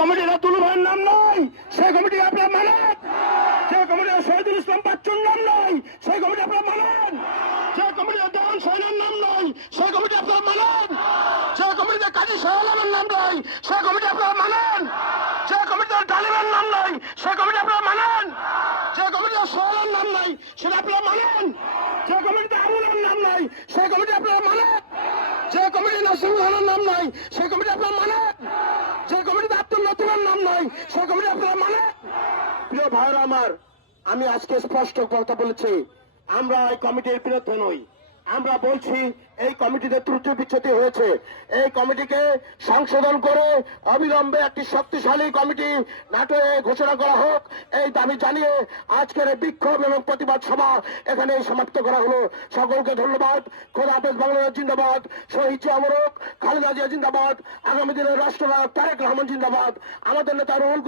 কমিটির তুলু ভাইয়ের নাম নয়, সেই কমিটি আপনারা মানেন। যে কমিটির শহীদুল ইসলাম বাচ্চুর নাম নয়, সেই কমিটি আপনারা মানেন। যে কমিটির দেওয়ান সোহেলের নাম নয়, সেই কমিটি আপনারা মানেন। যে কমিটিতে কাজী শাহআলমের নাম নয়, সেই কমিটি আপনারা মানেন। যে কমিটিতে ডালিমের নাম নয়, সেই কমিটি আপনারা মানেন। যে কমিটিতে সোহেলের নাম নয়, সেটা আপনারা মানেন। যে কমিটিতে আবুলের নাম নয়, সেই কমিটি আপনারা মানেন। যে কমিটি নাসিরুদ্দৌলার নাম নয়, সেই কমিটি আপনারা মানেন। যে কমিটিতে আব্দুল লতিফের নাম নয়, সেই কমিটি আপনারা মানেন। প্রিয় ভাইরা আমার, আমি আজকে স্পষ্ট কথা বলেছি, আমরা এই কমিটির বিরুদ্ধে নই। আমরা বলছি এই কমিটিতে ত্রুটি বিচ্ছুতি হয়েছে, এই কমিটিকে সংশোধন করে অবিলম্বে একটি শক্তিশালী কমিটি নাটোরে ঘোষণা করা হোক, এই দাবি জানিয়ে আজকের এই বিক্ষোভ এবং প্রতিবাদ সভা এখানে সমাপ্ত করা হলো। সকলকে ধন্যবাদ। খোদা হাফেজ। বাংলাদেশ জিন্দাবাদ। শহীদ জিয়া অমর হোক। খালেদা জিয়া জিন্দাবাদ। আগামী দিনের রাষ্ট্রনায়ক তারেক রহমান জিন্দাবাদ। আমাদের নেতা রুহুল